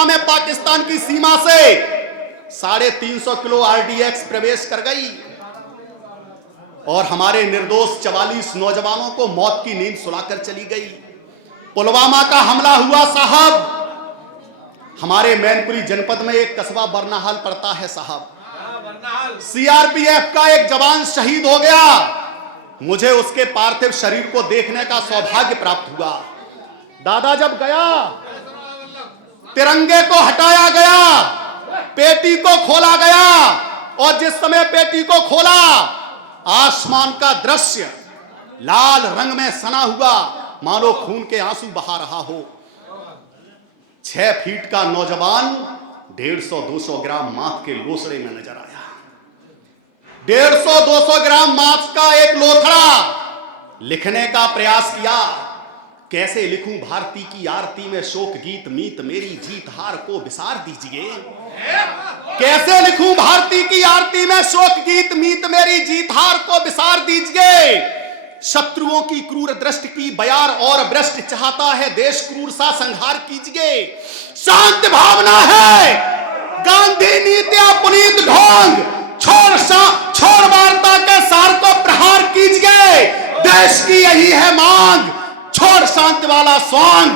सीमा में, पाकिस्तान की सीमा से 350 किलो आरडीएक्स प्रवेश कर गई और हमारे निर्दोष 44 नौजवानों को मौत की नींद सुलाकर चली गई। पुलवामा का हमला हुआ साहब, हमारे मैनपुरी जनपद में एक कस्बा बरनाहाल पड़ता है साहब, सीआरपीएफ का एक जवान शहीद हो गया। मुझे उसके पार्थिव शरीर को देखने का सौभाग्य प्राप्त हुआ। दादा जब गया, तिरंगे को हटाया गया, पेटी को खोला गया और जिस समय पेटी को खोला, आसमान का दृश्य लाल रंग में सना हुआ, मानो खून के आंसू बहा रहा हो। 6 फीट का नौजवान 150-200 ग्राम मांस के लोथड़े में नजर आया। 150-200 ग्राम मांस का एक लोथड़ा। लिखने का प्रयास किया, कैसे लिखूं भारती की आरती में शोक गीत, मीत मेरी जीत हार को विसार दीजिए। कैसे लिखूं भारती की आरती में शोक गीत, मीत मेरी जीत हार को विसार दीजिए। शत्रुओं की क्रूर दृष्टि की बयार और भ्रष्ट चाहता है देश, क्रूर सा संहार कीजिए। शांत भावना है गांधी नीतियां पुनीत ढोंग, छोड़ वार्ता के सार को प्रहार कीजिए। देश की यही है मांग, छोड़ शांति वाला स्वांग।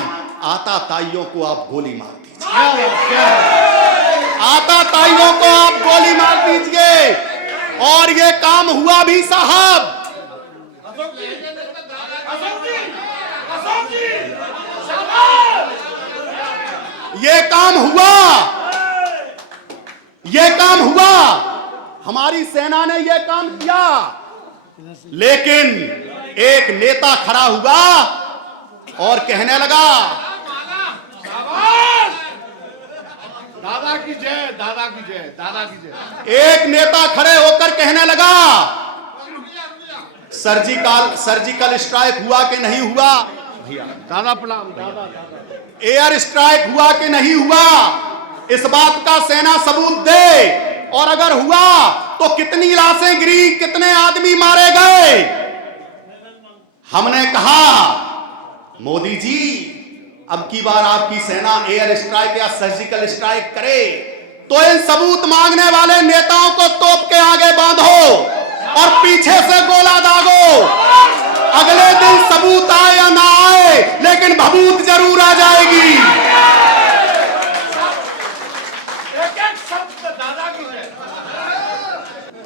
आता ताइयों को आप गोली मार दीजिए, आता ताइयों को आप गोली मार दीजिए। और ये काम हुआ भी साहब। ये काम हुआ, ये काम हुआ, हमारी सेना ने यह काम किया। लेकिन एक नेता खड़ा हुआ और कहने लगा, दादा की जय, दादा की जय, दादा की जय। एक नेता खड़े होकर कहने लगा, सर्जिकल स्ट्राइक हुआ कि नहीं हुआ? दादा प्रणाम। दादा एयर स्ट्राइक हुआ कि नहीं हुआ? इस बात का सेना सबूत दे। और अगर हुआ तो कितनी लाशें गिरी, कितने आदमी मारे गए? हमने कहा, मोदी जी अब की बार आपकी सेना एयर स्ट्राइक या सर्जिकल स्ट्राइक करे तो इन सबूत मांगने वाले नेताओं को तोप के आगे बांधो और पीछे से गोला दागो। अगले दिन सबूत आए या ना आए, लेकिन भभूत जरूर आ जाएगी।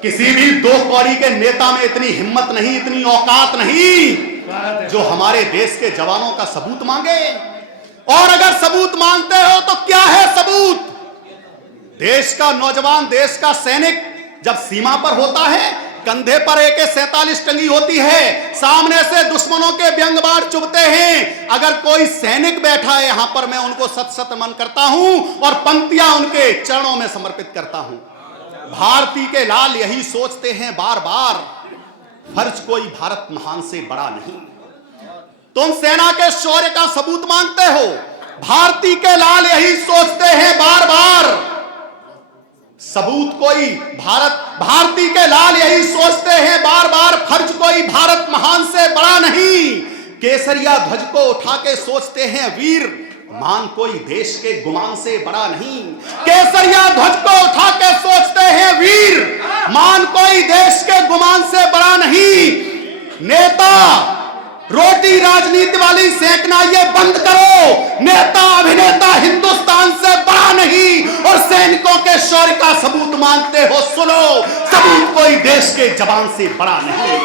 किसी भी दो कौड़ी के नेता में इतनी हिम्मत नहीं, इतनी औकात नहीं जो हमारे देश के जवानों का सबूत मांगे। और अगर सबूत मांगते हो तो क्या है सबूत? देश का नौजवान, देश का सैनिक जब सीमा पर होता है, कंधे पर AK-47 टंगी होती है, सामने से दुश्मनों के व्यंग्यबाण चुभते हैं। अगर कोई सैनिक बैठा है यहां पर, मैं उनको सत सत नमन करता हूं और पंक्तियां उनके चरणों में समर्पित करता हूं। भारती के लाल यही सोचते हैं बार बार, फर्ज कोई भारत महान से बड़ा नहीं। तुम सेना के शौर्य का सबूत मांगते हो, भारती के लाल यही सोचते हैं बार बार, सबूत कोई भारती के लाल यही सोचते हैं बार बार, फर्ज कोई भारत महान से बड़ा नहीं। केसरिया ध्वज को उठा के सोचते हैं वीर, मान कोई देश के गुमान से बड़ा नहीं। केसरिया ध्वज को उठा के सोचते हैं वीर, मान कोई देश के गुमान से बड़ा नहीं। नेता रोटी राजनीति वाली सेकना ये बंद करो। नेता अभिनेता हिंदुस्तान से बड़ा नहीं और सैनिकों के शौर्य का सबूत मांगते हो, सुनो, सबूत कोई देश के जवान से बड़ा नहीं।